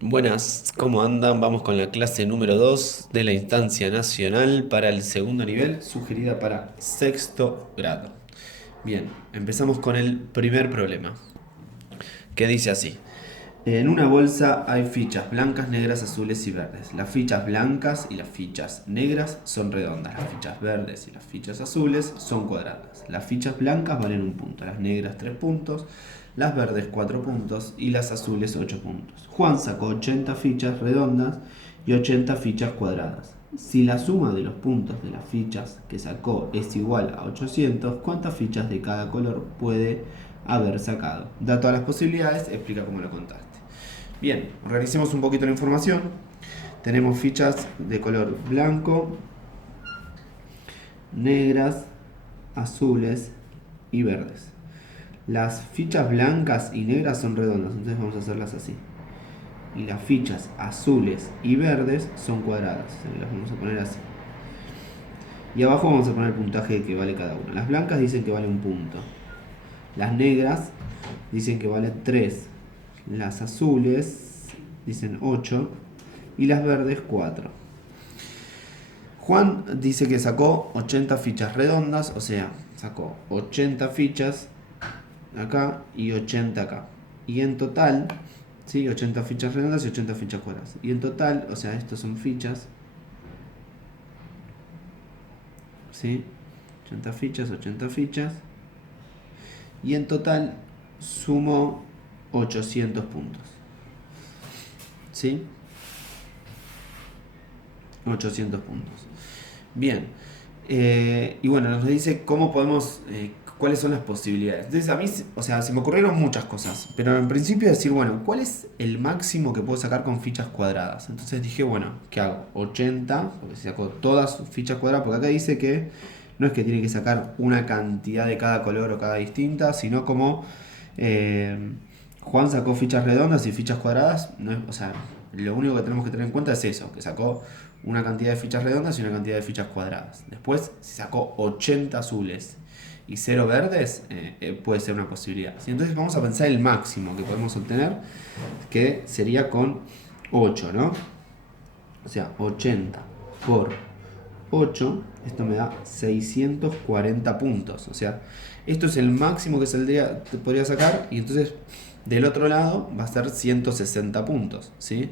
Buenas, ¿cómo andan? Vamos con la clase número 2 de la instancia nacional para el segundo nivel, sugerida para sexto grado. Bien, empezamos con el primer problema, que dice así. En una bolsa hay fichas blancas, negras, azules y verdes. Las fichas blancas y las fichas negras son redondas. Las fichas verdes y las fichas azules son cuadradas. Las fichas blancas valen un punto, las negras 3 puntos, las verdes 4 puntos y las azules 8 puntos. Juan sacó 80 fichas redondas y 80 fichas cuadradas. Si la suma de los puntos de las fichas que sacó es igual a 800, ¿cuántas fichas de cada color puede haber sacado? Da todas las posibilidades, explica cómo lo contaste. Bien, organicemos un poquito la información. Tenemos fichas de color blanco, negras, azules y verdes. Las fichas blancas y negras son redondas, entonces vamos a hacerlas así. Y las fichas azules y verdes son cuadradas, las vamos a poner así. Y abajo vamos a poner el puntaje que vale cada una. Las blancas dicen que vale un punto. Las negras dicen que vale 3. Las azules dicen 8. Y las verdes 4. Juan dice que sacó 80 fichas redondas, o sea, sacó 80 fichas acá y 80 acá. Y en total, ¿sí? 80 fichas redondas y 80 fichas cuadradas. Y en total, o sea, estos son fichas, ¿sí? 80 fichas, 80 fichas. Y en total sumó 800 puntos. ¿Sí? 800 puntos. Bien. Y bueno, nos dice cómo podemos, cuáles son las posibilidades. Entonces a mí, o sea, se me ocurrieron muchas cosas, pero en principio decir, bueno, ¿cuál es el máximo que puedo sacar con fichas cuadradas? Entonces dije, bueno, ¿qué hago? 80, porque se sacó todas sus fichas cuadradas, porque acá dice que no es que tiene que sacar una cantidad de cada color o cada distinta, sino como Juan sacó fichas redondas y fichas cuadradas, no es, o sea, lo único que tenemos que tener en cuenta es eso, que sacó una cantidad de fichas redondas y una cantidad de fichas cuadradas. Después, si sacó 80 azules y 0 verdes, puede ser una posibilidad. ¿Sí? Entonces vamos a pensar el máximo que podemos obtener, que sería con 8, ¿no? O sea, 80 por 8, esto me da 640 puntos. O sea, esto es el máximo que podría sacar, y entonces del otro lado va a ser 160 puntos, ¿sí?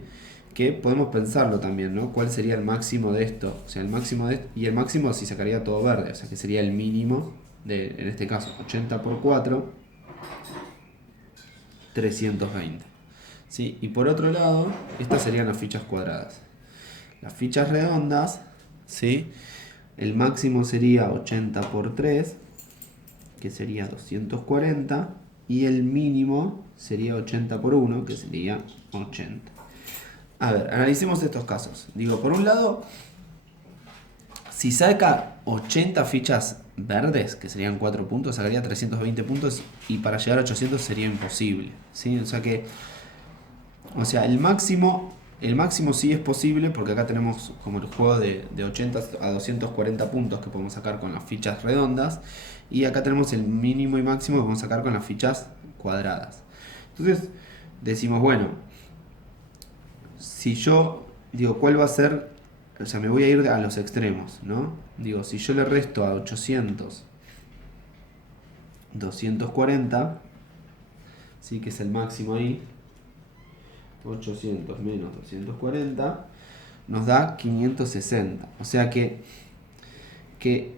Que podemos pensarlo también, ¿no? ¿Cuál sería el máximo de esto? O sea, el máximo de esto, y el máximo si sacaría todo verde, o sea, que sería el mínimo de, en este caso, 80 por 4, 320. ¿Sí? Y por otro lado, estas serían las fichas cuadradas. Las fichas redondas, ¿sí? El máximo sería 80 por 3, que sería 240, y el mínimo sería 80 por 1, que sería 80. A ver, analicemos estos casos. Digo, por un lado, si saca 80 fichas verdes, que serían 4 puntos, sacaría 320 puntos, y para llegar a 800 sería imposible, ¿sí? O sea que, o sea, el máximo sí es posible, porque acá tenemos como el juego de 80 a 240 puntos que podemos sacar con las fichas redondas, y acá tenemos el mínimo y máximo que podemos sacar con las fichas cuadradas. Entonces decimos, bueno, si yo digo, ¿cuál va a ser? O sea, me voy a ir a los extremos, ¿no? Digo, si yo le resto a 800 240, ¿sí? Que es el máximo ahí, 800 menos 240 nos da 560. O sea que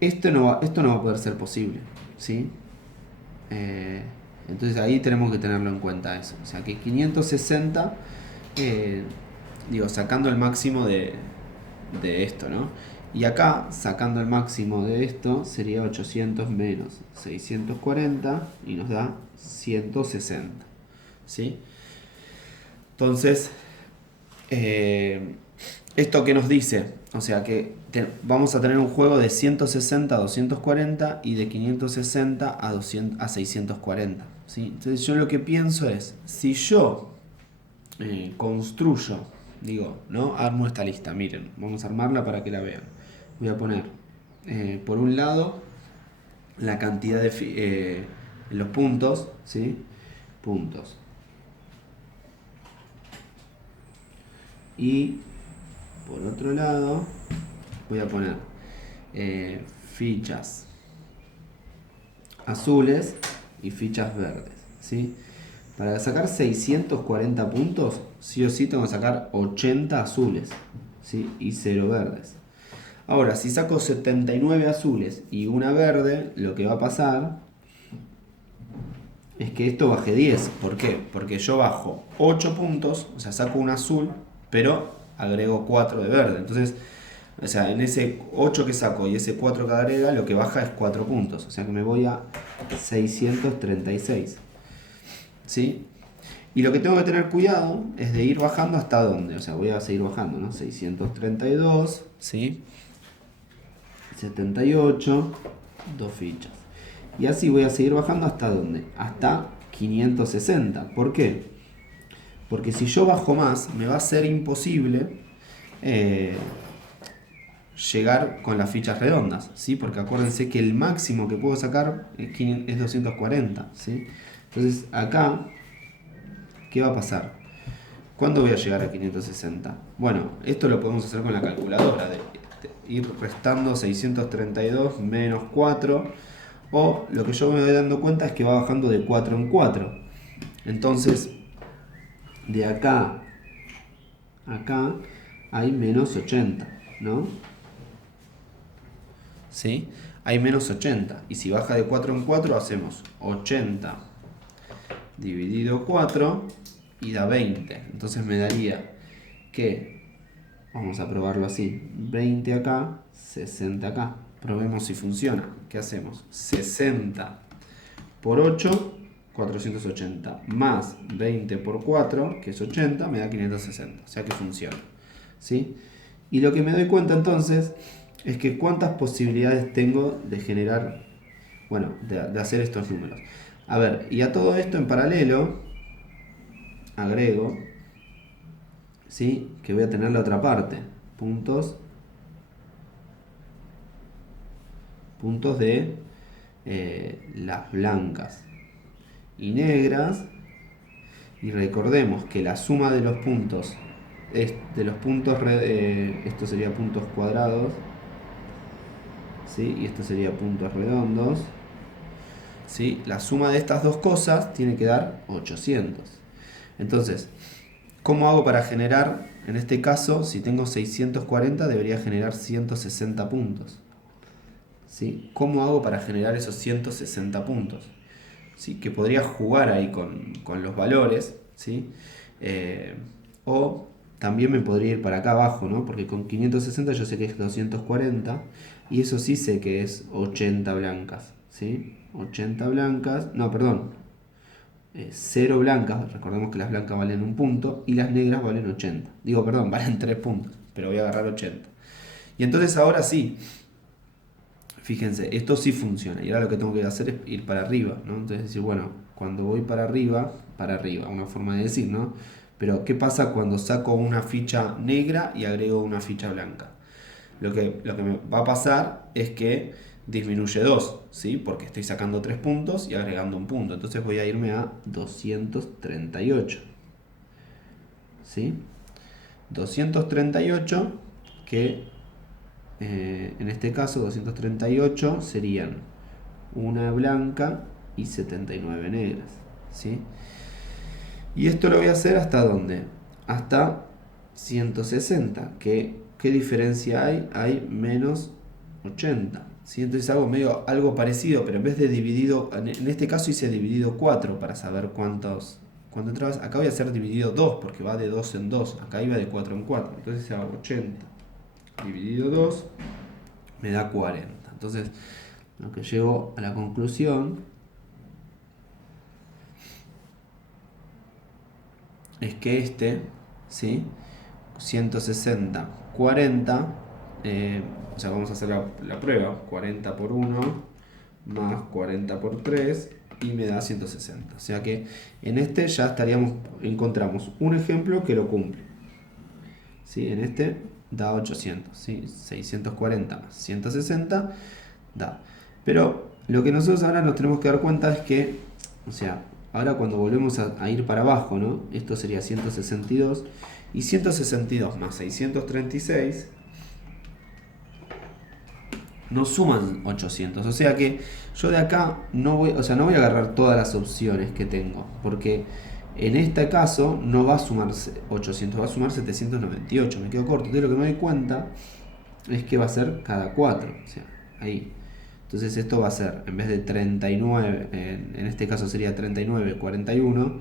esto no va a poder ser posible, ¿sí? Entonces ahí tenemos que tenerlo en cuenta eso. O sea que 560, digo, sacando el máximo de esto, ¿no? Y acá, sacando el máximo de esto, sería 800 menos 640 y nos da 160, ¿sí? Entonces, ¿esto qué nos dice? O sea que vamos a tener un juego de 160 a 240 y de 560 a 640, ¿sí? Entonces yo lo que pienso es, si yo construyo, digo, ¿no? Armo esta lista, miren, vamos a armarla para que la vean. Voy a poner, por un lado, la cantidad de los puntos, ¿sí? Puntos. Y por otro lado voy a poner fichas azules y fichas verdes, ¿sí? Para sacar 640 puntos, sí o sí tengo que sacar 80 azules, ¿sí? Y 0 verdes. Ahora, si saco 79 azules y una verde, lo que va a pasar es que esto baje 10. ¿Por qué? Porque yo bajo 8 puntos, o sea, saco un azul, pero agrego 4 de verde. Entonces, o sea, en ese 8 que saco y ese 4 que agrega, lo que baja es 4 puntos. O sea que me voy a 636. ¿Sí? Y lo que tengo que tener cuidado es de ir bajando hasta dónde. O sea, voy a seguir bajando, ¿no? 632, ¿sí? 78, 2 fichas. Y así voy a seguir bajando hasta dónde. Hasta 560. ¿Por qué? Porque si yo bajo más, me va a ser imposible llegar con las fichas redondas, ¿sí? Porque acuérdense que el máximo que puedo sacar es 240, ¿sí? Entonces acá, ¿qué va a pasar? ¿Cuándo voy a llegar a 560? Bueno, esto lo podemos hacer con la calculadora, de ir restando 632 menos 4, o lo que yo me voy dando cuenta es que va bajando de 4 en 4. Entonces, de acá a acá hay menos 80, ¿no? ¿Sí? Hay menos 80. Y si baja de 4 en 4, hacemos 80 dividido 4 y da 20. Entonces me daría que, vamos a probarlo así, 20 acá, 60 acá. Probemos si funciona. ¿Qué hacemos? 60 por 8, 480, más 20 por 4, que es 80, me da 560. O sea que funciona, ¿sí? Y lo que me doy cuenta entonces es que cuántas posibilidades tengo de generar, bueno, de hacer estos números. A ver, y a todo esto en paralelo, agrego, ¿sí? Que voy a tener la otra parte, puntos de las blancas y negras, y recordemos que la suma de los puntos esto sería puntos cuadrados, ¿sí? Y esto sería puntos redondos, ¿sí? La suma de estas dos cosas tiene que dar 800. Entonces, ¿cómo hago para generar, en este caso, si tengo 640, debería generar 160 puntos? ¿Sí? ¿Cómo hago para generar esos 160 puntos? ¿Sí? Que podría jugar ahí con los valores, ¿sí? O también me podría ir para acá abajo, ¿no? Porque con 560 yo sé que es 240 y eso sí sé que es 80 blancas, ¿sí? 80 blancas, no, perdón, 0 blancas, recordemos que las blancas valen un punto y las negras valen 80. Digo, perdón, valen 3 puntos, pero voy a agarrar 80. Y entonces ahora sí, fíjense, esto sí funciona. Y ahora lo que tengo que hacer es ir para arriba, ¿no? Entonces decir, bueno, cuando voy para arriba, una forma de decir, ¿no? Pero ¿qué pasa cuando saco una ficha negra y agrego una ficha blanca? Lo que me va a pasar es que disminuye 2, ¿sí? Porque estoy sacando 3 puntos y agregando un punto. Entonces voy a irme a 238, ¿sí? 238 que en este caso 238 serían una blanca y 79 negras, ¿sí? Y esto lo voy a hacer hasta dónde? Hasta 160. ¿Qué diferencia hay? Hay menos 80. ¿Sí? Entonces hago algo parecido, pero en vez de dividido, en este caso hice dividido 4 para saber cuánto entrabas. Acá voy a hacer dividido 2 porque va de 2 en 2. Acá iba de 4 en 4. Entonces hago 80 dividido 2 me da 40. Entonces lo que llego a la conclusión es que ¿sí? 160, 40, o sea, vamos a hacer la prueba, 40 por 1 más 40 por 3 y me da 160. O sea que en este ya encontramos un ejemplo que lo cumple. ¿Sí? En este da 800, ¿sí? 640 más 160 da. Pero lo que nosotros ahora nos tenemos que dar cuenta es que, o sea, ahora cuando volvemos a ir para abajo, ¿no? Esto sería 162 Y 162 más 636 nos suman 800. O sea que yo de acá no voy, o sea, no voy a agarrar todas las opciones que tengo, porque en este caso no va a sumar 800, va a sumar 798. Me quedo corto. Entonces lo que me doy cuenta es que va a ser cada 4. O sea, ahí. Entonces esto va a ser, en vez de 39, en este caso sería 39, 41,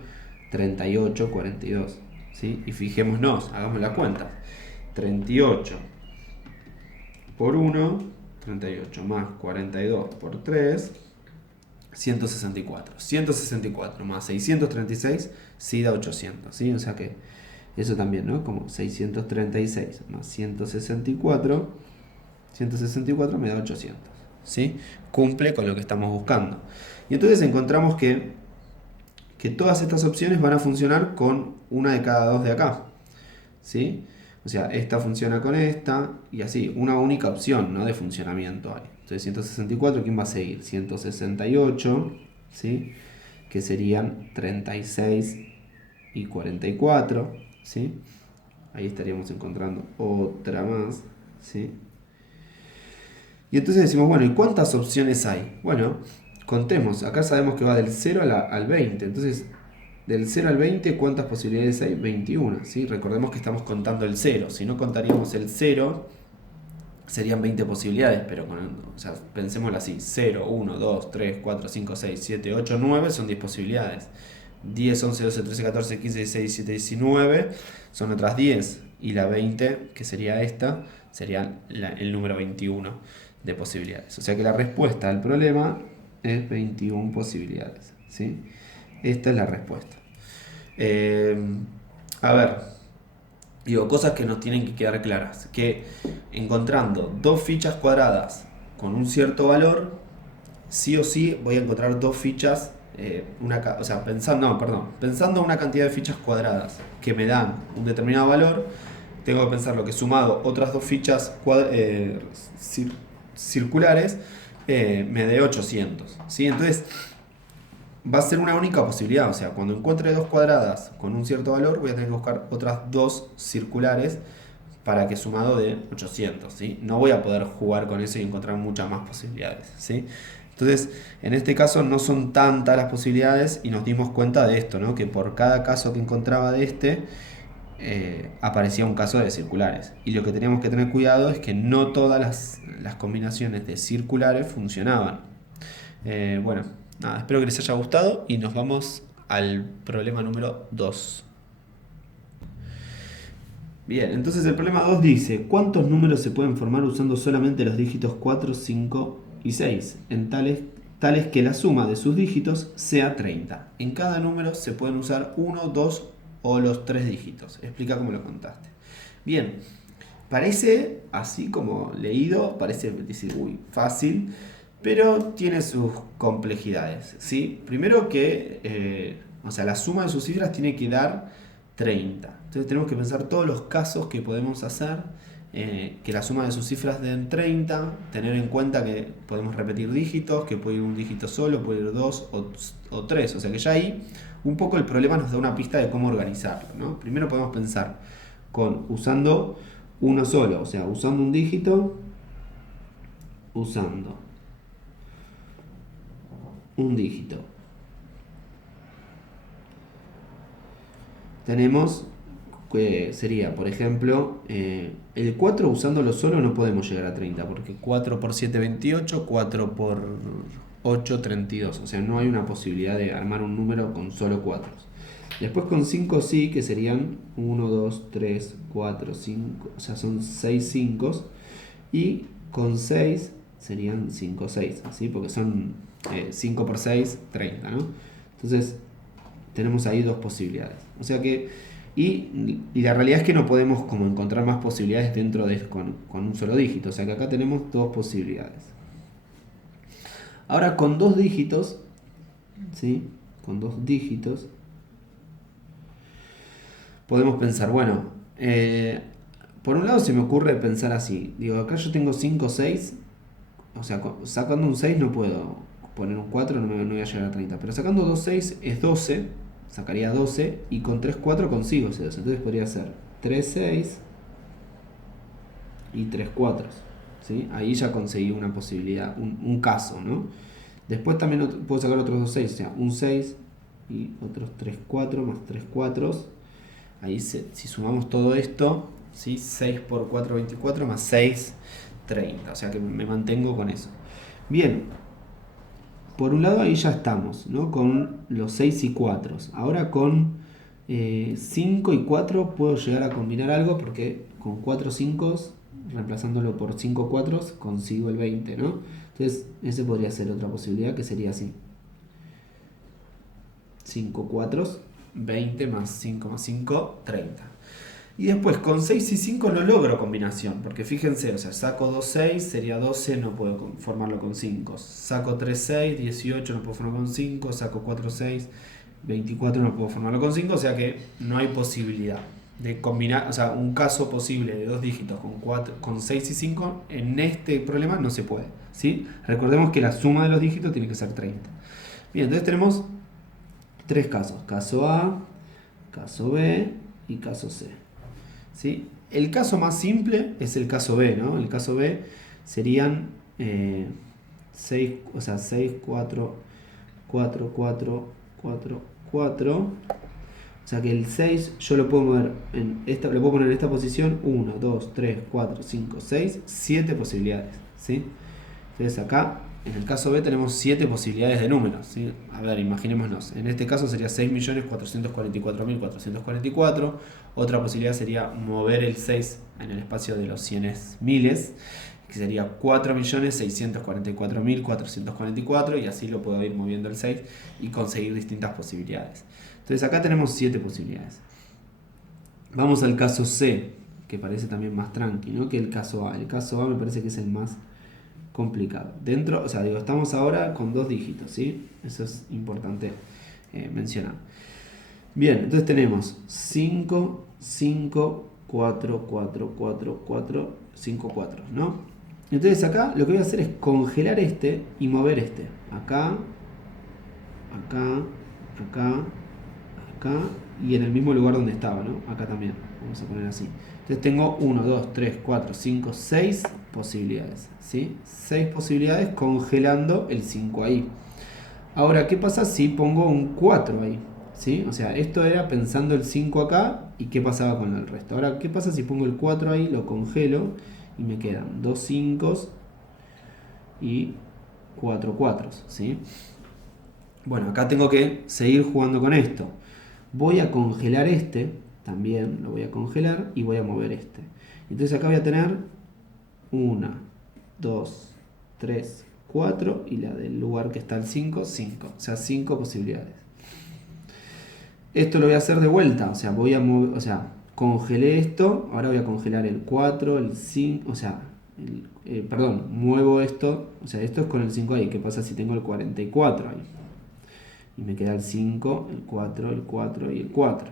38, 42. ¿Sí? Y fijémonos, hagamos la cuenta. 38 por 1, 38 más 42 por 3, 164. 164 más 636 sí da 800, ¿sí? O sea que eso también, ¿no? Como 636 más 164, 164 me da 800, ¿sí? Cumple con lo que estamos buscando. Y entonces encontramos que todas estas opciones van a funcionar con una de cada dos de acá, ¿sí? O sea, esta funciona con esta y así, una única opción, ¿no?, de funcionamiento hay. Entonces 164, ¿quién va a seguir? 168, ¿sí?, que serían 36 y 44, ¿sí? Ahí estaríamos encontrando otra más, ¿sí? Y entonces decimos, bueno, ¿y cuántas opciones hay? Bueno, contemos, acá sabemos que va del 0 al 20, entonces del 0 al 20, ¿cuántas posibilidades hay? 21, ¿sí? Recordemos que estamos contando el 0, si no contaríamos el 0, serían 20 posibilidades, pero o sea, pensémoslo así, 0, 1, 2, 3, 4, 5, 6, 7, 8, 9 son 10 posibilidades. 10, 11, 12, 13, 14, 15, 16, 17, 19 son otras 10, y la 20, que sería esta, sería el número 21 de posibilidades. O sea que la respuesta al problema es 21 posibilidades, ¿sí? Esta es la respuesta. A ver, digo, cosas que nos tienen que quedar claras. Que encontrando dos fichas cuadradas con un cierto valor, sí o sí voy a encontrar dos fichas, o sea, pensando una cantidad de fichas cuadradas que me dan un determinado valor, tengo que pensar lo que sumado otras dos fichas circulares me dé 800, ¿sí? Entonces va a ser una única posibilidad, o sea, cuando encuentre dos cuadradas con un cierto valor, voy a tener que buscar otras dos circulares para que sumado de 800, ¿sí? No voy a poder jugar con eso y encontrar muchas más posibilidades, ¿sí? Entonces, en este caso no son tantas las posibilidades y nos dimos cuenta de esto, ¿no? Que por cada caso que encontraba de este, aparecía un caso de circulares. Y lo que teníamos que tener cuidado es que no todas las combinaciones de circulares funcionaban. Bueno, nada, espero que les haya gustado y nos vamos al problema número 2. Bien, entonces el problema 2 dice, ¿cuántos números se pueden formar usando solamente los dígitos 4, 5 y 6? En tales que la suma de sus dígitos sea 30. En cada número se pueden usar 1, 2 o los 3 dígitos. Explica cómo lo contaste. Bien, parece, así como leído, parece decir, uy, fácil, pero tiene sus complejidades, ¿sí? Primero que, o sea, la suma de sus cifras tiene que dar 30. Entonces tenemos que pensar todos los casos que podemos hacer, que la suma de sus cifras den 30, tener en cuenta que podemos repetir dígitos, que puede ir un dígito solo, puede ir dos o tres, o sea que ya ahí un poco el problema nos da una pista de cómo organizarlo, ¿no? Primero podemos pensar usando uno solo, o sea, usando un dígito, usando un dígito. Tenemos que sería, por ejemplo, el 4 usándolo solo no podemos llegar a 30, porque 4 por 7, 28, 4 por 8, 32. O sea, no hay una posibilidad de armar un número con solo 4. Después con 5 sí, que serían 1, 2, 3, 4, 5, o sea, son 6 5. Y con 6 serían 5, 6, ¿sí? Porque son 5 por 6, 30, ¿no? Entonces, tenemos ahí dos posibilidades. O sea que, y la realidad es que no podemos como encontrar más posibilidades dentro de con un solo dígito. O sea que acá tenemos dos posibilidades. Ahora con dos dígitos, ¿sí? Con dos dígitos, podemos pensar, bueno, por un lado se me ocurre pensar así. Digo, acá yo tengo 5, 6. O sea, sacando un 6 no puedo poner un 4, no voy a llegar a 30. Pero sacando 2, 6 es 12. Sacaría 12 y con 3, 4 consigo ese 12. Entonces podría ser 3, 6 y 3, 4. ¿Sí? Ahí ya conseguí una posibilidad, un caso, ¿no? Después también puedo sacar otros 2 6, o sea, un 6 y otros 3, 4 más 3, 4. Ahí si sumamos todo esto, ¿sí? 6 por 4, 24 más 6, 30. O sea que me mantengo con eso. Bien, por un lado ahí ya estamos, ¿no? Con los 6 y 4. Ahora con 5 y 4 puedo llegar a combinar algo porque con 4 5, reemplazándolo por 5 4, consigo el 20, ¿no? Entonces ese podría ser otra posibilidad que sería así. 5 4, 20 más 5 más 5, 30. Y después con 6 y 5 no logro combinación, porque fíjense, o sea, saco 2 6, sería 12, no puedo formarlo con 5. Saco 3 6, 18, no puedo formarlo con 5. Saco 4 6, 24, no puedo formarlo con 5. O sea que no hay posibilidad de combinar, o sea, un caso posible de dos dígitos con 6 y 5, en este problema no se puede, ¿sí? Recordemos que la suma de los dígitos tiene que ser 30. Bien, entonces tenemos tres casos: caso A, caso B y caso C. ¿Sí? El caso más simple es el caso B, ¿no? El caso B serían 6, o sea, 6, 4, 4, 4, 4, 4. O sea que el 6 yo lo puedo mover lo puedo poner en esta posición: 1, 2, 3, 4, 5, 6, 7 posibilidades, ¿sí? Entonces acá en el caso B tenemos 7 posibilidades de números, ¿sí? A ver, imaginémonos. En este caso sería 6.444.444. Otra posibilidad sería mover el 6 en el espacio de los cienes miles, que sería 4.644.444, y así lo puedo ir moviendo el 6 y conseguir distintas posibilidades. Entonces acá tenemos 7 posibilidades. Vamos al caso C, que parece también más tranqui, ¿no?, que el caso A. El caso A me parece que es el más complicado. Dentro, o sea, digo, estamos ahora con dos dígitos, ¿sí? Eso es importante mencionar. Bien, entonces tenemos 5, 5, 4, 4, 4, 4, 5, 4, ¿no? Entonces acá lo que voy a hacer es congelar este y mover este. Acá, acá, acá, acá y en el mismo lugar donde estaba, ¿no? Acá también. Vamos a poner así. Entonces tengo 1, 2, 3, 4, 5, 6 posibilidades, ¿sí? 6 posibilidades congelando el 5 ahí. Ahora, ¿qué pasa si pongo un 4 ahí? ¿Sí? O sea, esto era pensando el 5 acá y qué pasaba con el resto. Ahora, ¿qué pasa si pongo el 4 ahí, lo congelo y me quedan 2 5 y 4 4, ¿sí? Bueno, acá tengo que seguir jugando con esto. Voy a congelar este, también lo voy a congelar y voy a mover este. Entonces acá voy a tener 1, 2, 3, 4 y la del lugar que está el 5, 5. O sea, 5 posibilidades. Esto lo voy a hacer de vuelta, o sea, voy a mover, o sea, congelé esto, ahora voy a congelar el 4, el 5, o sea, muevo esto, o sea, esto es con el 5 ahí. ¿Qué pasa si tengo el 44 ahí? Y me queda el 5, el 4, el 4 y el 4.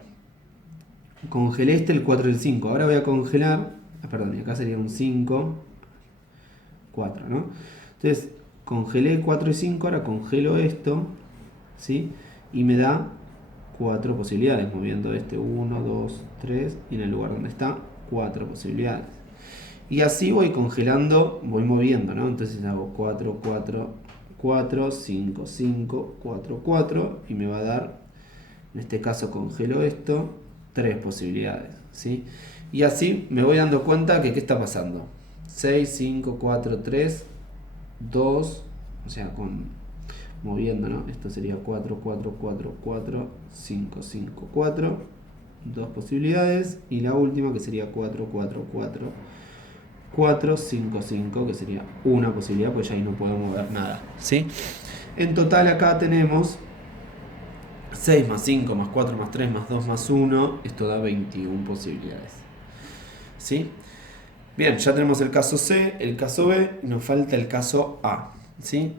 Congelé el 4 y el 5. Ahora voy a congelar, y acá sería un 5, 4, ¿no? Entonces, congelé 4 y 5, ahora congelo esto, ¿sí? Y me da 4 posibilidades, moviendo 1, 2, 3, y en el lugar donde está, 4 posibilidades. Y así voy congelando, voy moviendo, ¿no? Entonces hago 4, 4, 4, 5, 5, 4, 4, y me va a dar, en este caso congelo esto, 3 posibilidades, ¿sí? Y así me voy dando cuenta que ¿qué está pasando? 6, 5, 4, 3, 2, o sea, moviendo, ¿no? Esto sería 4, 4, 4, 4, 5, 5, 4, 2 posibilidades, y la última que sería 4, 4, 4, 4, 5, 5, que sería una posibilidad, pues ya ahí no puedo mover nada, ¿sí? En total acá tenemos 6 más 5 más 4 más 3 más 2 más 1, esto da 21 posibilidades, ¿sí? Bien, ya tenemos el caso C, el caso B, nos falta el caso A, ¿sí?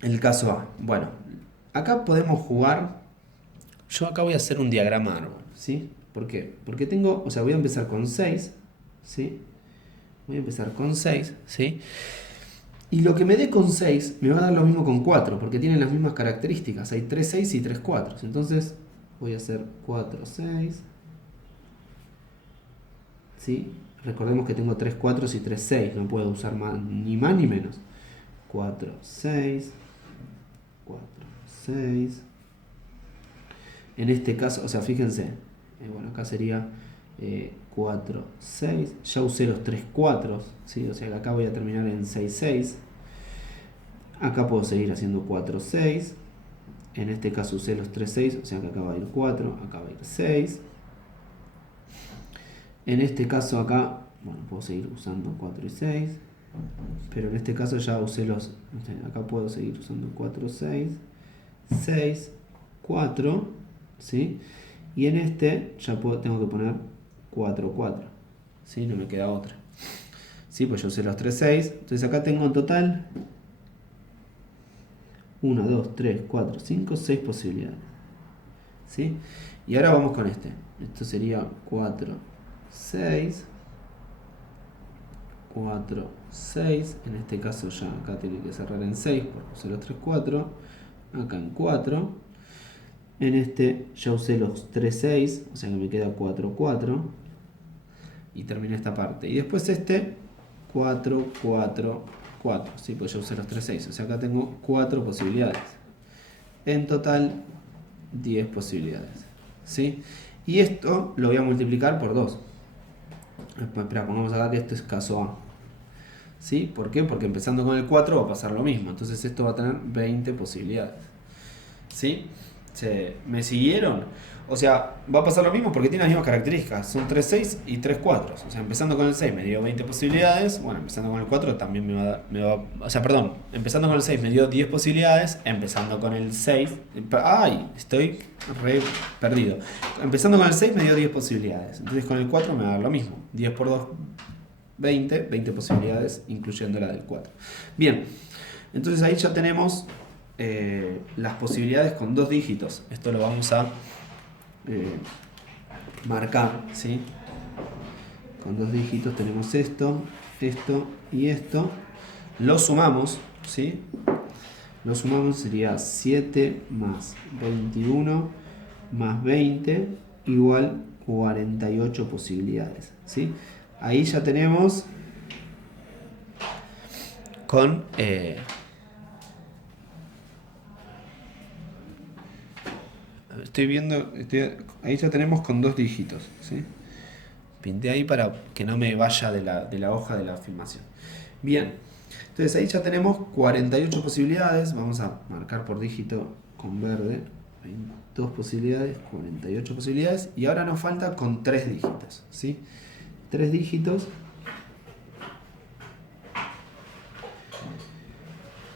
El caso A. Bueno, acá podemos jugar. Yo acá voy a hacer un diagrama árbol, ¿sí? ¿Por qué? Porque tengo, o sea, voy a empezar con 6, ¿sí? Voy a empezar con 6, ¿sí? Y lo que me dé con 6 me va a dar lo mismo con 4, porque tienen las mismas características. Hay 3 6 y 3 4. Entonces voy a hacer 4 6, ¿sí? Recordemos que tengo 3 4 y 3 6, no puedo usar ni más ni menos. 4, 6, 4, 6. En este caso, o sea, fíjense, bueno, acá sería 4, 6. Ya usé los 3 4, ¿sí? O sea que acá voy a terminar en 6, 6. Acá puedo seguir haciendo 4, 6. En este caso usé los 3, 6, o sea que acá va a ir 4, acá va a ir 6. En este caso acá, bueno, puedo seguir usando 4 y 6. Pero en este caso ya usé los... Acá puedo seguir usando 4, 6, 6, 4, ¿sí? Y en este ya tengo que poner 4, 4, ¿sí? No me queda otra. ¿Sí? Pues yo usé los 3, 6. Entonces acá tengo en total 1, 2, 3, 4, 5, 6 posibilidades. ¿Sí? Y ahora vamos con este. Esto sería 4, 6, 4, 6. En este caso ya acá tiene que cerrar en 6 porque usé los 3, 4. Acá en 4. En este ya usé los 3, 6. O sea que me queda 4, 4. Y terminé esta parte. Y después este 4, 4, 4. ¿Sí? Pues ya usé los 3, 6. O sea acá tengo 4 posibilidades. En total 10 posibilidades. ¿Sí? Y esto lo voy a multiplicar por 2. Espera, pongamos acá que esto es caso A. ¿Sí? ¿Por qué? Porque empezando con el 4 va a pasar lo mismo. Entonces esto va a tener 20 posibilidades. ¿Sí? ¿Me siguieron? O sea, va a pasar lo mismo porque tiene las mismas características. Son 3 6 y 3 4. O sea, empezando con el 6 me dio 20 posibilidades. Bueno, empezando con el 4 también o sea, perdón. Empezando con el 6 me dio 10 posibilidades. Empezando con el 6... ¡Ay! Estoy re perdido. Empezando con el 6 me dio 10 posibilidades. Entonces con el 4 me va a dar lo mismo. 10 por 2, 20. 20 posibilidades, incluyendo la del 4. Bien. Entonces ahí ya tenemos... las posibilidades con 2 dígitos. Esto lo vamos a marcar, ¿sí? Con 2 dígitos tenemos esto, esto y esto. Lo sumamos, ¿sí? Lo sumamos, sería 7 más 21 más 20 igual 48 posibilidades, ¿sí? Ahí ya tenemos con... estoy viendo, ahí ya tenemos con 2 dígitos, ¿sí? Pinté ahí para que no me vaya de la hoja de la afirmación. Bien, entonces ahí ya tenemos 48 posibilidades. Vamos a marcar por dígito con verde. 22 posibilidades, 48 posibilidades. Y ahora nos falta con 3 dígitos, ¿sí? 3 dígitos.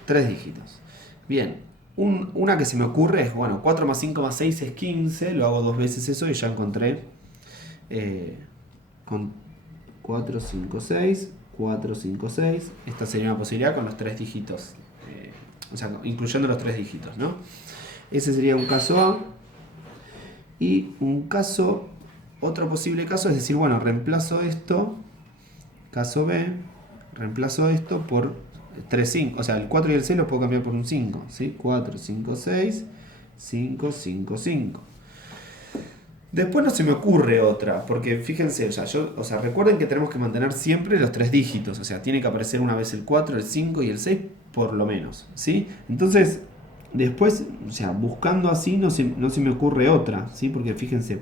3 dígitos. Bien, una que se me ocurre es, bueno, 4 más 5 más 6 es 15. Lo hago 2 veces eso y ya encontré con 4, 5, 6. 4, 5, 6. Esta sería una posibilidad con los 3 dígitos. O sea, incluyendo los 3 dígitos, ¿no? Ese sería un caso A. Y un caso, otro posible caso es decir, bueno, reemplazo esto, caso B, reemplazo esto por 3, 5. O sea, el 4 y el 6 los puedo cambiar por un 5, ¿sí? 4, 5, 6, 5, 5, 5. Después no se me ocurre otra, porque fíjense, recuerden que tenemos que mantener siempre los 3 dígitos, o sea, tiene que aparecer una vez el 4, el 5 y el 6 por lo menos, ¿sí? Entonces, después, o sea, buscando así no se me ocurre otra, ¿sí? Porque fíjense,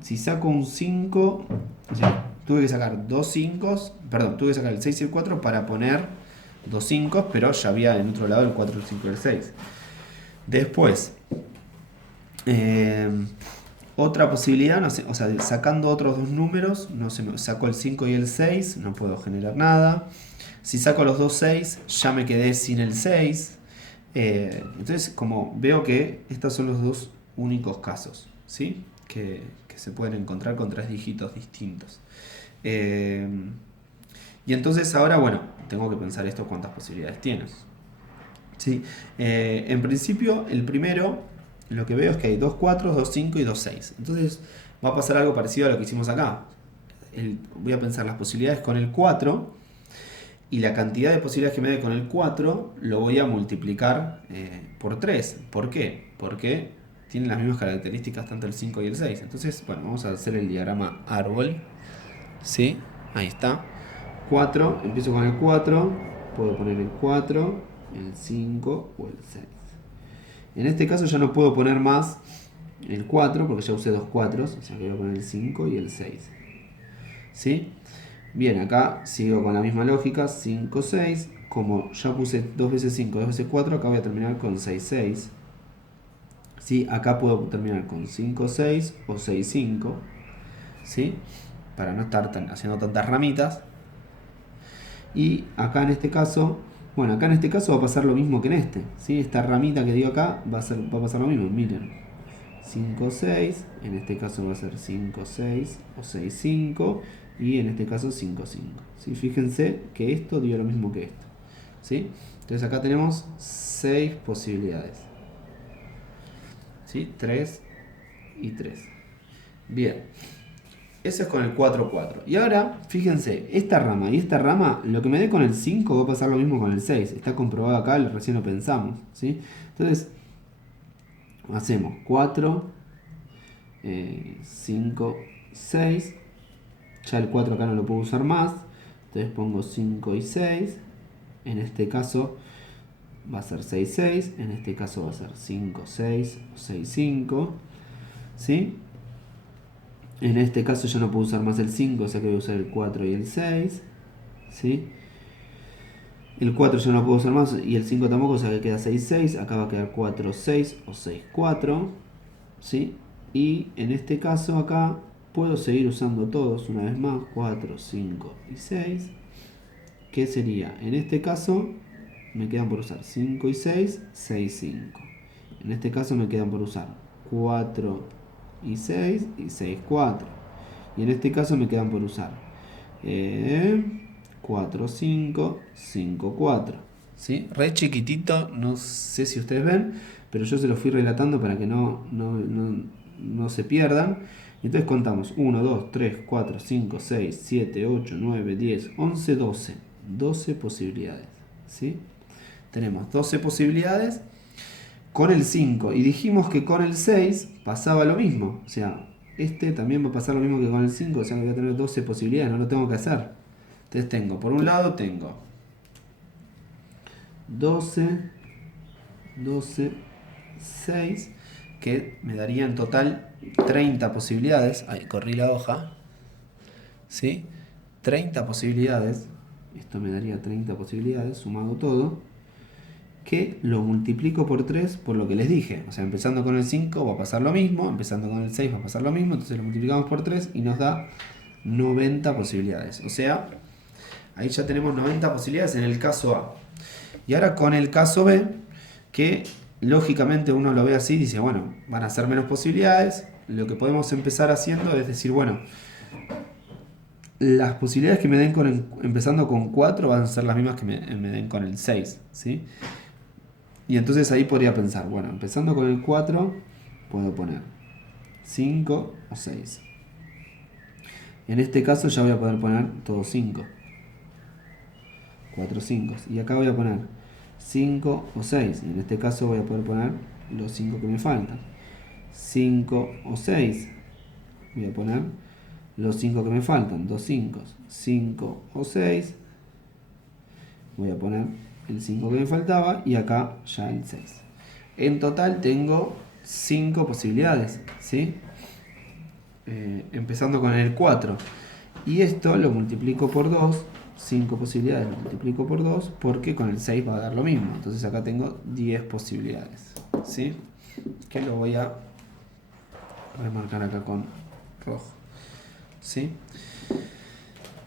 si saco un 5, o sea, tuve que sacar 2 5, perdón, tuve que sacar el 6 y el 4 para poner 2 5, pero ya había en otro lado el 4, el 5 y el 6. Después, otra posibilidad, no sé, o sea, sacando otros 2 números, no se me saco el 5 y el 6, no puedo generar nada. Si saco los 2 6, ya me quedé sin el 6. Entonces, como veo que estos son los 2 únicos casos, ¿sí? Que se pueden encontrar con 3 dígitos distintos. Y entonces ahora, bueno, tengo que pensar esto cuántas posibilidades tiene. ¿Sí? En principio, el primero, lo que veo es que hay 2 4, 2 5 y 2 6. Entonces va a pasar algo parecido a lo que hicimos acá. Voy a pensar las posibilidades con el 4 y la cantidad de posibilidades que me dé con el 4 lo voy a multiplicar por 3. ¿Por qué? Porque tienen las mismas características tanto el 5 y el 6. Entonces, bueno, vamos a hacer el diagrama árbol. ¿sí? Ahí está. 4, empiezo con el 4, puedo poner el 4, el 5 o el 6. En este caso ya no puedo poner más el 4 porque ya usé dos 4, o sea que voy a poner el 5 y el 6. ¿Sí? Bien, acá sigo con la misma lógica, 5, 6. Como ya puse 2 veces 5, 2 veces 4, acá voy a terminar con 6, 6. ¿Sí? Acá puedo terminar con 5, 6 o 6, 5. ¿Sí? Para no estar haciendo tantas ramitas. Y acá en este caso, bueno, acá en este caso va a pasar lo mismo que en este. ¿Sí? Esta ramita que digo acá va a pasar lo mismo. Miren, 5, 6. En este caso va a ser 5, 6 o 6, 5. Y en este caso 5, 5. ¿Sí? Fíjense que esto dio lo mismo que esto. ¿Sí? Entonces acá tenemos 6 posibilidades. ¿Sí? 3 y 3. Bien. Eso es con el 4, 4. Y ahora, fíjense, esta rama y esta rama, lo que me dé con el 5 va a pasar lo mismo con el 6. Está comprobado acá, recién lo pensamos. ¿Sí? Entonces, hacemos 4, 5, 6. Ya el 4 acá no lo puedo usar más. Entonces pongo 5 y 6. En este caso va a ser 6, 6. En este caso va a ser 5, 6 o 6, 5. ¿Sí? En este caso ya no puedo usar más el 5, o sea que voy a usar el 4 y el 6. ¿Sí? El 4 ya no lo puedo usar más y el 5 tampoco, o sea que queda 6, 6. Acá va a quedar 4, 6 o 6, 4. ¿Sí? Y en este caso acá puedo seguir usando todos una vez más, 4, 5 y 6. ¿Qué sería? En este caso me quedan por usar 5 y 6, 6, 5. En este caso me quedan por usar 4 y 6 y 6, 4. Y en este caso me quedan por usar 4, 5, 5, 4. ¿Sí? Re chiquitito, no sé si ustedes ven, pero yo se lo fui relatando para que no se pierdan. Entonces contamos 1, 2, 3, 4, 5, 6, 7, 8, 9, 10, 11, 12. 12 posibilidades. ¿Sí? Tenemos 12 posibilidades con el 5. Y dijimos que con el 6 pasaba lo mismo. O sea, este también va a pasar lo mismo que con el 5. O sea que voy a tener 12 posibilidades. No lo tengo que hacer. Entonces tengo, por un lado tengo 12, 12, 6, que me daría en total 30 posibilidades. Ahí corrí la hoja. ¿Sí? 30 posibilidades. Esto me daría 30 posibilidades, sumado todo. Que lo multiplico por 3 por lo que les dije. O sea, empezando con el 5 va a pasar lo mismo. Empezando con el 6 va a pasar lo mismo. Entonces lo multiplicamos por 3 y nos da 90 posibilidades. O sea, ahí ya tenemos 90 posibilidades en el caso A. Y ahora con el caso B, que lógicamente uno lo ve así y dice, bueno, van a ser menos posibilidades. Lo que podemos empezar haciendo es decir, bueno, las posibilidades que me den empezando con 4 van a ser las mismas que me den con el 6. ¿Sí? Y entonces ahí podría pensar, bueno, empezando con el 4, puedo poner 5 o 6. En este caso ya voy a poder poner todos 5. 4, 5. Y acá voy a poner 5 o 6. Y en este caso voy a poder poner los 5 que me faltan. 5 o 6. Voy a poner los 5 que me faltan. 2 5. 5 o 6. Voy a poner el 5 que me faltaba y acá ya el 6. En total tengo 5 posibilidades, ¿sí? Empezando con el 4. Y esto lo multiplico por 2, 5 posibilidades lo multiplico por 2, porque con el 6 va a dar lo mismo. Entonces acá tengo 10 posibilidades, ¿sí? Que lo voy a remarcar acá con rojo, ¿sí?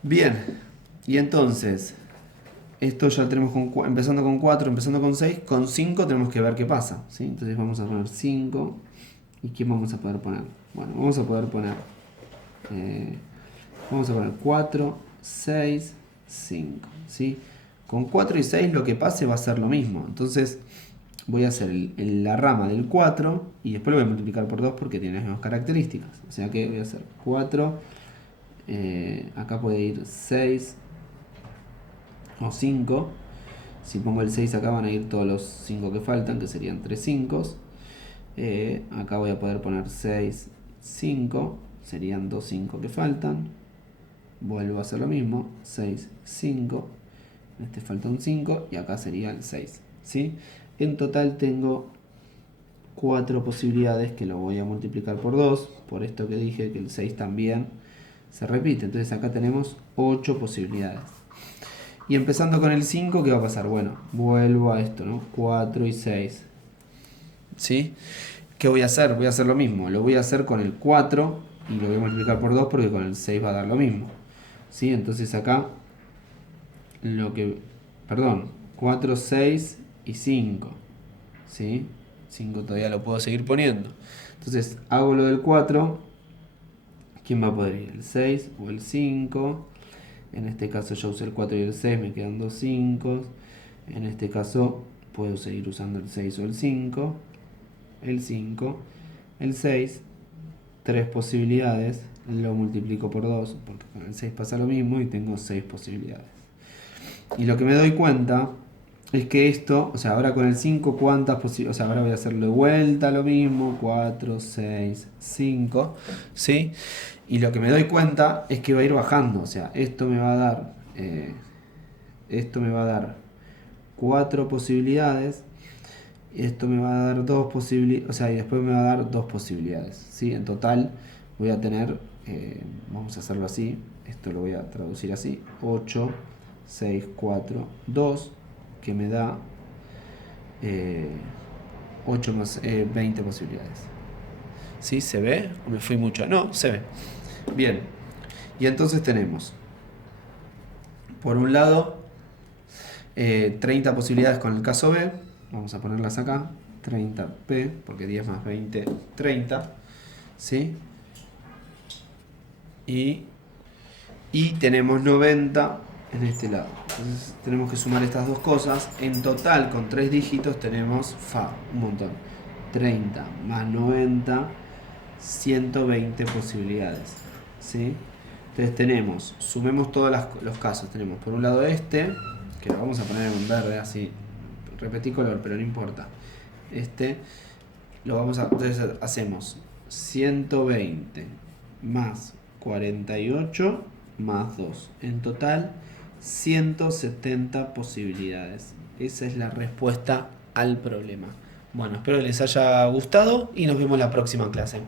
Bien, y entonces esto ya tenemos empezando con 4, empezando con 6, con 5 tenemos que ver qué pasa, ¿sí? Entonces vamos a poner 5. ¿Y qué vamos a poder poner? Bueno, vamos a poder poner 4, 6, 5, ¿sí? Con 4 y 6 lo que pase va a ser lo mismo. Entonces voy a hacer la rama del 4 y después lo voy a multiplicar por 2 porque tiene las mismas características. O sea que voy a hacer 4, acá puede ir 6 o 5. Si pongo el 6 acá van a ir todos los 5 que faltan, que serían 3 5. Acá voy a poder poner 6, 5. Serían 2 5 que faltan. vuelvo a hacer lo mismo, 6, 5, en este falta un 5 y acá sería el 6, ¿sí? En total tengo 4 posibilidades que lo voy a multiplicar por 2, por esto que dije que el 6 también se repite, entonces acá tenemos 8 posibilidades. Y empezando con el 5, ¿qué va a pasar? Bueno, vuelvo a esto, ¿no? 4 y 6, ¿sí? ¿Qué voy a hacer? Voy a hacer lo mismo, lo voy a hacer con el 4 y lo voy a multiplicar por 2 porque con el 6 va a dar lo mismo, ¿sí? Entonces acá, perdón, 4, 6 y 5, ¿sí? 5 todavía lo puedo seguir poniendo. Entonces hago lo del 4, ¿quién va a poder ir? ¿El 6 o el 5? En este caso yo usé el 4 y el 6, me quedan 2 5. En este caso puedo seguir usando el 6 o el 5. El 5, el 6, 3 posibilidades, lo multiplico por 2, porque con el 6 pasa lo mismo y tengo 6 posibilidades. Y lo que me doy cuenta es que esto, o sea, ahora con el 5, ¿cuántas posibilidades? O sea, ahora voy a hacerlo de vuelta lo mismo, 4, 6, 5, ¿sí? Y lo que me doy cuenta es que va a ir bajando, o sea, esto me va a dar 4 posibilidades, esto me va a dar 2 posibilidades, o sea, y después me va a dar 2 posibilidades, ¿sí? En total voy a tener, vamos a hacerlo así, esto lo voy a traducir así, 8, 6, 4, 2, que me da 8 más 20 posibilidades. ¿Sí? ¿Se ve? ¿O me fui mucho? No, se ve. Bien. Y entonces tenemos, por un lado, 30 posibilidades con el caso B. Vamos a ponerlas acá. 30P, porque 10 más 20, 30. ¿Sí? Y tenemos 90 en este lado. Entonces tenemos que sumar estas dos cosas. En total, con 3 dígitos, tenemos un montón. 30 más 90, 120 posibilidades. ¿Sí? Entonces tenemos, sumemos todos los casos. Tenemos por un lado este, que lo vamos a poner en verde así. Repetí color, pero no importa. Entonces hacemos 120 más 48 más 2. En total, 170 posibilidades. Esa es la respuesta al problema. Bueno, espero que les haya gustado y nos vemos la próxima clase.